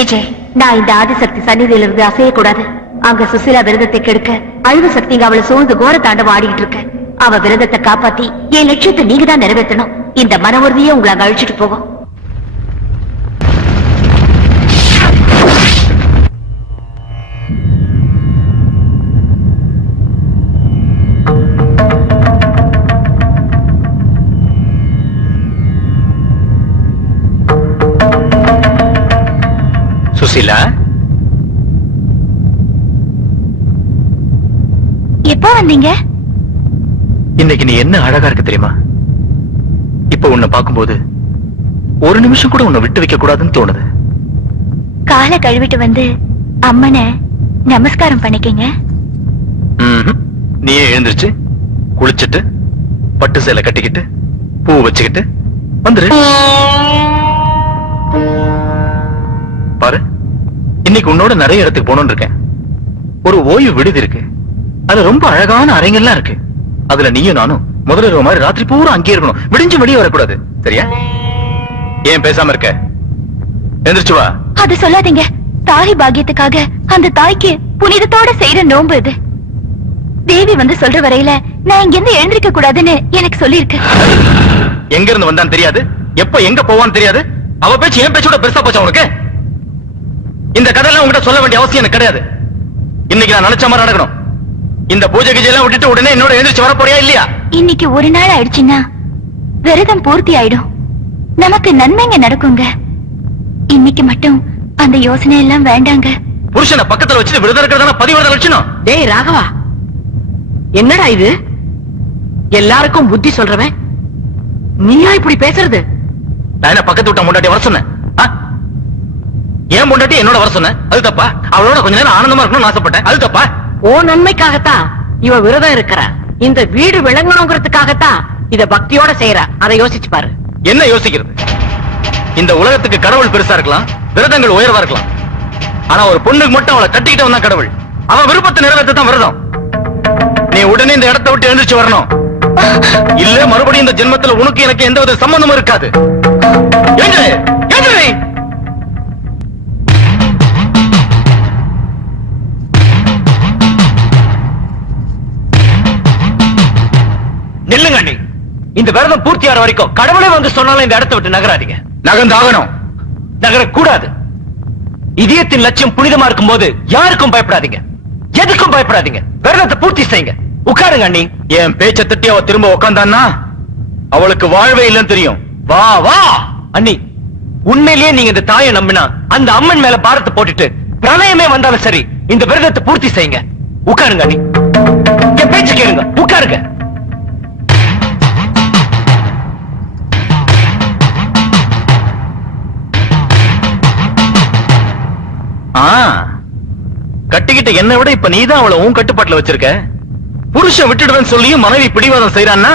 விஜய் நான் இந்த ஆதிசக்தி சந்நிதியில இருந்து அசையக்கூடாது. அங்க சுசிலா விரதத்தை கெடுக்க அழிவு சக்திங்க அவளை சூழ்ந்து கோர தாண்டவம் ஆடிட்டு இருக்க. அவ விரதத்தை காப்பாத்தி என் லட்சியத்தை நீங்க தான் நிறைவேற்றணும். இந்த மன உறுதியே உங்களை அங்க அழிச்சிட்டு போகும் சுசீலா எப்போ வந்தீங்க? இன்னைக்கு நீ என்ன அழகா இருக்கு தெரியுமா? இப்ப உன்னை பார்க்கும்போது ஒரு நிமிஷம் கூட உன்னை விட்டு வைக்க கூடாதுன்னு தோணுது. காலை கழுவிட்டு வந்து அம்மனை நமஸ்காரம் பண்ணிக்கங்க. நீயே எழுந்திருச்சு குளிச்சிட்டு பட்டு சேலை கட்டிக்கிட்டு பூ வச்சுக்கிட்டு வந்துரு. இன்னைக்கு உன்னோட நிறைய இடத்துக்கு போகணும்னு இருக்கேன். ஒரு ஓய்வு விடுதி இருக்கு. அதுல ரொம்ப அழகான அறைங்கள்லாம் இருக்கு. அதுல நீயும் நானும் முதல்ல மாதிரி ராத்திரி பூரா அங்கேயே இருக்கணும். விடிஞ்சு வெளியே வரக்கூடாது. சரியா? ஏன் பேசாம இருக்க? எந்திரிச்சு வா. அது சொல்லாதீங்க. தாய் பாக்கியத்துக்காக அந்த தாய்க்கு புனிதத்தோட செய்யற நோன்பு இது. தேவி வந்து சொல்ற வரையில நான் இங்க இருந்து எழுந்திருக்க கூடாதுன்னு எனக்கு சொல்லியிருக்கு. எங்க இருந்து வந்தான்னு தெரியாது? எப்ப எங்க போவான்னு தெரியாது? அவ பேச்சு என் பேச்சோட பெருசா போச்சா உனக்கு? இந்த கதையெல்லாம் உங்ககிட்ட சொல்ல வேண்டிய அவசியம் எனக்கு கிடையாது. இன்னைக்கு நான் நினைச்ச மாதிரி நடக்கணும். இந்த பூஜை கிஜை எல்லாம் விட்டுட்டு உடனே என்னோட எந்திரிச்சு வர போறியா இல்லையா? இன்னைக்கு ஒரு நாள் ஆயிடுச்சுன்னா விரதம் பூர்த்தி ஆயிடும். நமக்கு நன்மைங்க நடக்குங்க. இன்னைக்கு மட்டும் அந்த யோசனை எல்லாம் வேண்டாங்க. புருஷனை பக்கத்துல வச்சுட்டு விரதம் இருக்கிறதான பதிவிரத லட்சணம்? டேய் ராகவா. என்னடா இது? எல்லாருக்கும் புத்தி சொல்றவன்? நீயா இப்படி பேசுறது? நான் என்ன பக்கத்து விட்ட முண்டாட்டி வர சொன்னேன்? ஏன் முண்டாட்டி என்னோட வர சொன்னேன் அது தப்பா? அவளோட கொஞ்ச நேரம் ஆனந்தமா இருக்கணும்னு ஆசைப்பட்டேன். அது தப்பா? ஓ நன்மைக்காகத்தான் இவ விரதம் இருக்கிற. இந்த வீடு விளங்கணுங்கிறதுக்காகத்தான் இத பக்தியோட செய்யற அதை யோசிச்சு பாரு. என்ன யோசிக்கிறது? இந்த உலகத்துக்கு கடவுள் பெருசா இருக்கலாம் விரதங்கள் உயர்வா இருக்கலாம். ஆனா ஒரு பொண்ணுக்கு மட்டும் அவளை கட்டிக்கிட்டு வந்தா கடவுள். அவன் விருப்பத்தை நிறைவேற்ற தான் விரதம். நீ உடனே இந்த இடத்தை விட்டு எழுந்திருச்சு வரணும். இல்ல மறுபடியும் இந்த ஜென்மத்துல உனக்கு எனக்கு எந்த வித சம்பந்தமும் இருக்காது. இந்த விரதம் பூர்த்தி ஆற வரைக்கும் கடவுளே வந்து சொன்னாலும் இந்த இடத்தை விட்டு நகராதீங்க. நகர்ந்தாகணும். நகரக்கூடாது. இதயத்தின் லட்சியம் புனிதமா இருக்கும்போது யாருக்கும் பயப்படாதீங்க. எதுக்கும் பயப்படாதீங்க. விரதத்தை பூர்த்தி செய்யுங்க. உட்காருங்க அண்ணி. என் பேச்ச தட்டி அவ திரும்ப உக்காந்தான்னா அவளுக்கு வாழ்வே இல்லைன்னு தெரியும். வா வா. அண்ணி உண்மையிலேயே நீங்க இந்த தாயை நம்பினா அந்த அம்மன் மேல பாரத்தை போட்டுட்டு பிரளயமே வந்தாலும் சரி இந்த விரதத்தை பூர்த்தி செய்யுங்க. உட்காருங்க அண்ணி. என் பேச்சு கேளுங்க. உட்காருங்க. ஆ. கட்டிக்கிட்ட என்னை விட இப்ப நீதான் அவளை உன் கட்டுப்பாட்டுல வச்சிருக்க? புருஷன் விட்டுடுவேன்னு சொல்லியும் மனைவி பிடிவாதம் செய்யறான்னா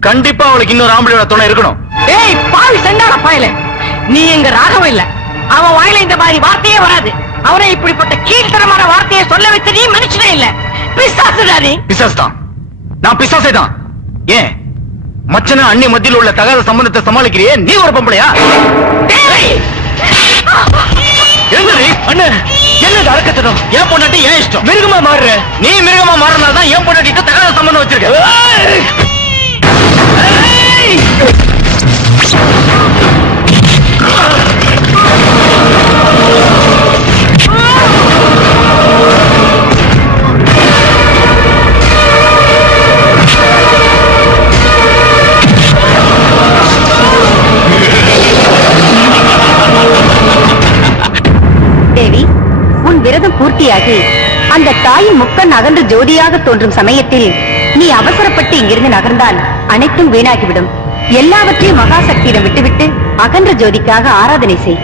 கண்டிப்பா அவளுக்கு இன்னொரு ஆம்பளையோட துணை இருக்கணும். ஏய் பாவி செண்டாட பாயல. நீ எங்க ராகவ இல்ல. அவன் வாயில இந்த மாதிரி வார்த்தையே வராது. அவனை இப்படிப்பட்ட கீழ்த்தரமான வார்த்தையை சொல்ல வச்ச நீ மனுஷனே இல்ல. பிசாசுடா நீ. பிசாஸ் தான். நான் பிசாசே தான். ஏன்? மச்சன அண்ணி மத்தியில் உள்ள தகாத சம்பந்தத்தை சமாளிக்கிறியே? நீ ஒரு பொம்பளையா? என்னது அறக்கத்தனம் ஏன் பொண்டாட்டி ஏன் இஷ்டம். மிருகமா மாறுற? நீ மிருகமா மாறினால தான் ஏன் பொண்டாட்டிட்ட தகாத சம்பந்தம் வச்சிருக்க. அகன்று ஜோதியாக தோன்றும் சமயத்தில் நீ அவசரப்பட்டு இங்கிருந்து நகர்ந்தால் அனைத்தும் வீணாகிவிடும். எல்லாவற்றையும் மகாசக்தியிடம் விட்டுவிட்டு அகன்ற ஜோதிக்காக ஆராதனை செய்.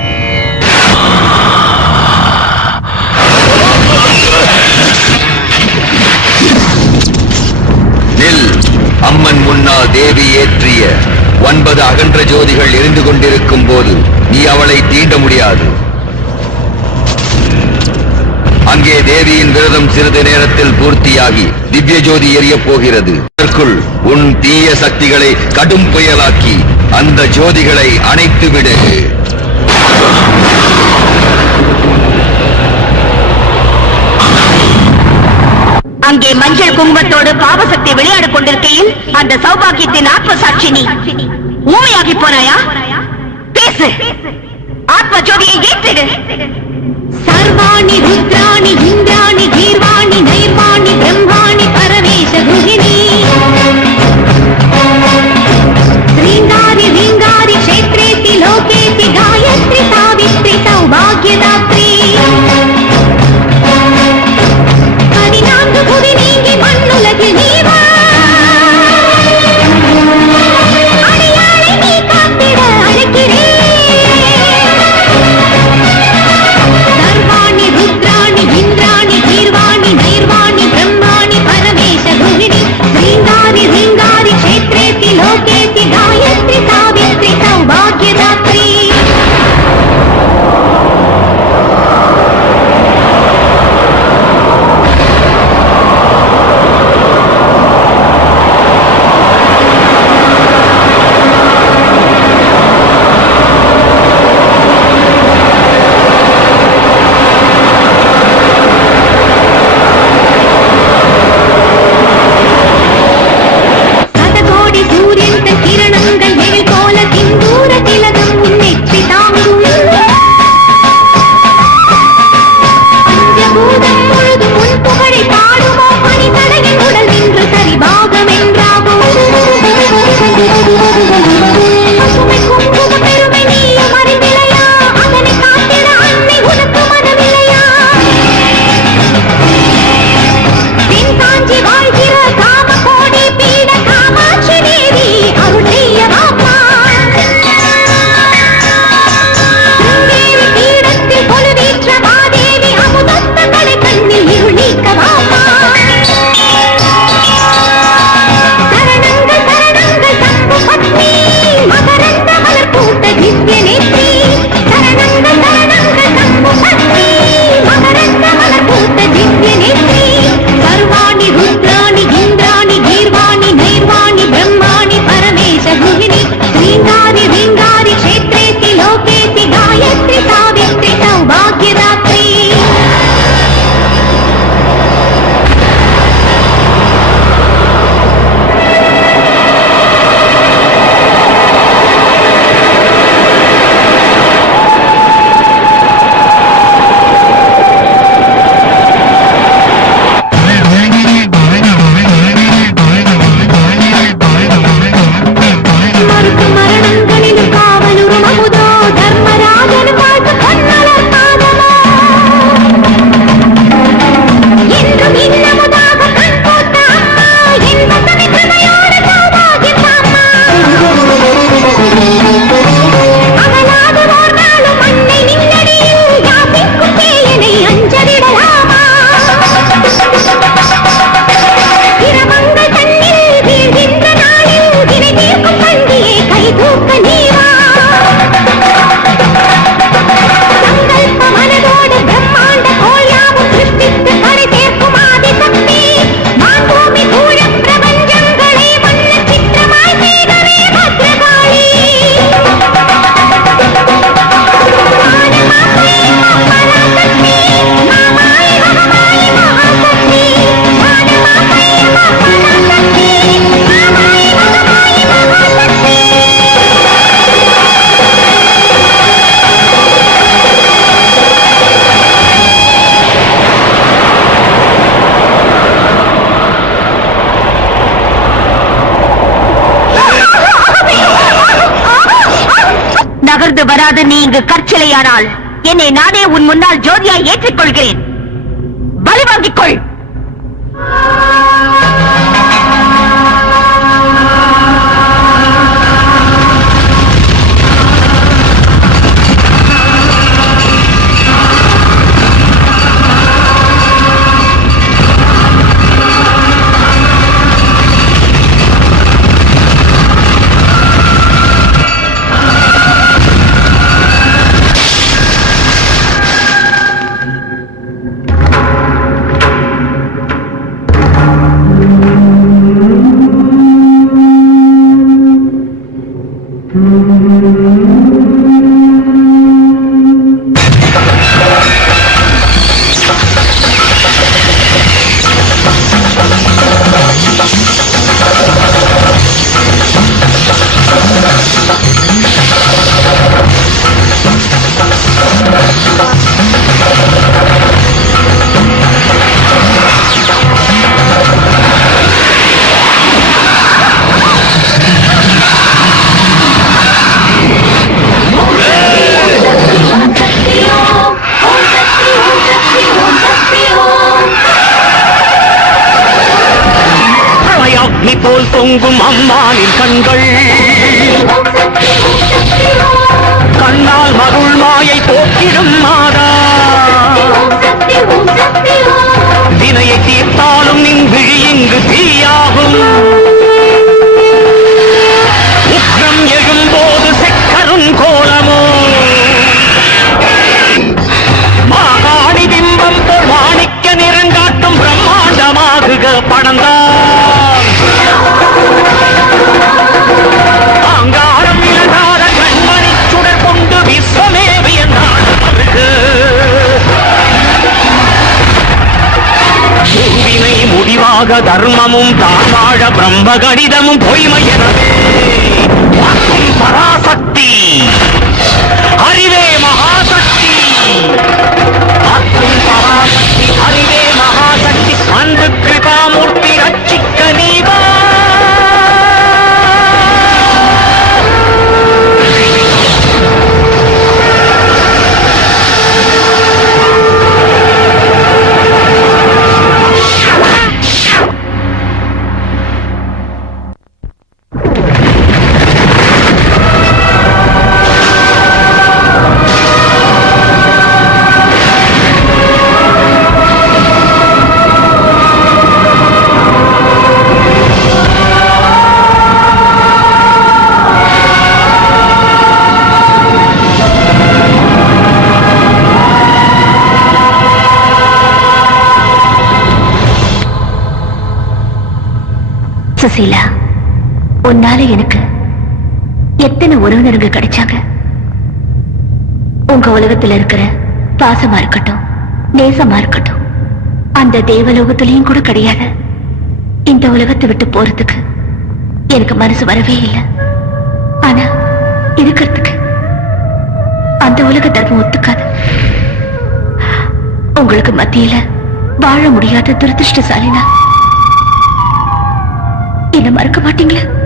அம்மன் முன்னால் தேவி ஏற்றிய ஒன்பது அகன்ற ஜோதிகள் எரிந்து கொண்டிருக்கும் போது நீ அவளை தீண்ட முடியாது. அங்கே தேவியின் விரதம் சிறிது நேரத்தில் பூர்த்தியாகி திவ்ய ஜோதி எரியப் போகிறது. அதற்குள் உன் தீய சக்திகளை கடும் புயலாக்கி அந்த ஜோதிகளை அணைத்துவிடு அங்கே மஞ்சள் குங்குமத்தோடு பாவசக்தி விளையாடு கொண்டிருக்கையில் அந்த சௌபாகியத்தின் ஆத்ம சாட்சி நீ ஊமையாகி போனாயா? பேசு. ஆத்ம ஜோதியை ஏற்றிடு. வாணி ருத்ராணி இந்திராணி கீர்வாணி கொண்டு வராது நீ இங்கு கற்சிலையானால். என்னை நானே உன் முன்னால் ஜோதியாய் ஏற்றிக் கொள்கிறேன் பலி வாங்கிக் ஓங்கும் அம்மானின் கண்கள். முடிவாக தர்மமும் தான் வாழ பிரம்ம கணிதமும் பொய்மையனவே வாக்கும் பராசக்தி. சுசீலா உன்னால எனக்கு எத்தனை உறவினருங்க கிடைச்சாங்க? உங்க உலகத்துல இருக்கிற பாசமா இருக்கட்டும் நேசமா இருக்கட்டும் அந்த தேவலோகத்திலையும் கூட கிடையாது. இந்த உலகத்தை விட்டு போறதுக்கு எனக்கு மனசு வரவே இல்லை. ஆனா இருக்கிறதுக்கு அந்த உலக தர்மம் ஒத்துக்காது. உங்களுக்கு மத்தியில வாழ முடியாத துரதிருஷ்டசாலினா என்ன மறக்க மாட்டீங்களா?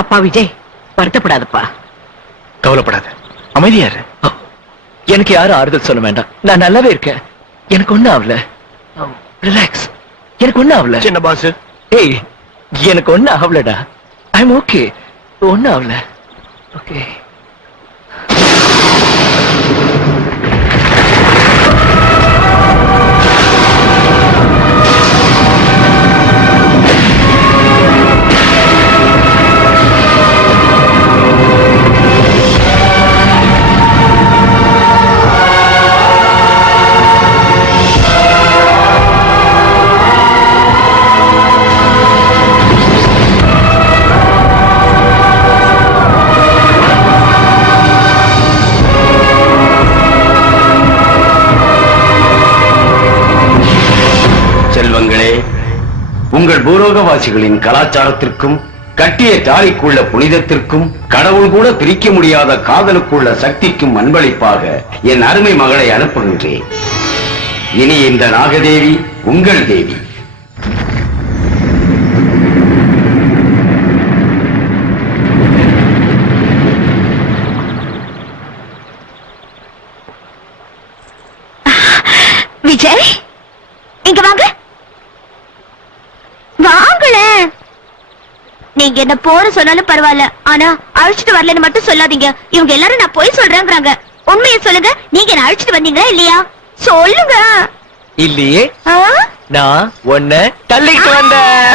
அப்பா விஜய் வருத்தப்படாதப்பா. கவலைப்படாத. அமைதியா இரு எனக்கு யாரும் ஆறுதல் சொல்ல வேண்டாம். நான் நல்லாவே இருக்கேன். எனக்கு ஒண்ணும் ஆகல ரிலாக்ஸ் எனக்கு ஒண்ணும் ஆகல சின்ன பாஸ் ஏய் எனக்கு ஒண்ணும் ஆகலடா ஐம் ஓகே ஒண்ணும் ஆகல ஓகே சொர்க்கவாசிகளின் கலாச்சாரத்திற்கும் கட்டிய தாலிக்குள்ள புனிதத்திற்கும் கடவுள் கூட பிரிக்க முடியாத காதலுக்குள்ள சக்திக்கும் அன்பளிப்பாக என் அருமை மகளை அனுப்புகின்றேன். இனி இந்த நாகதேவி உங்கள் தேவி. நீங்க என்ன போற சொன்னாலும் பரவாயில்ல. ஆனா அழைச்சிட்டு வரலன்னு மட்டும் சொல்லாதீங்க. இவங்க எல்லாரும் நான் போய் சொல்றாங்கறாங்க. உண்மையை சொல்லுங்க. நீங்க என்ன அழைச்சிட்டு வந்தீங்களா இல்லையா? சொல்லுங்க. இல்லையே. நான் உன்னை தள்ளிட்டு வந்தேன்.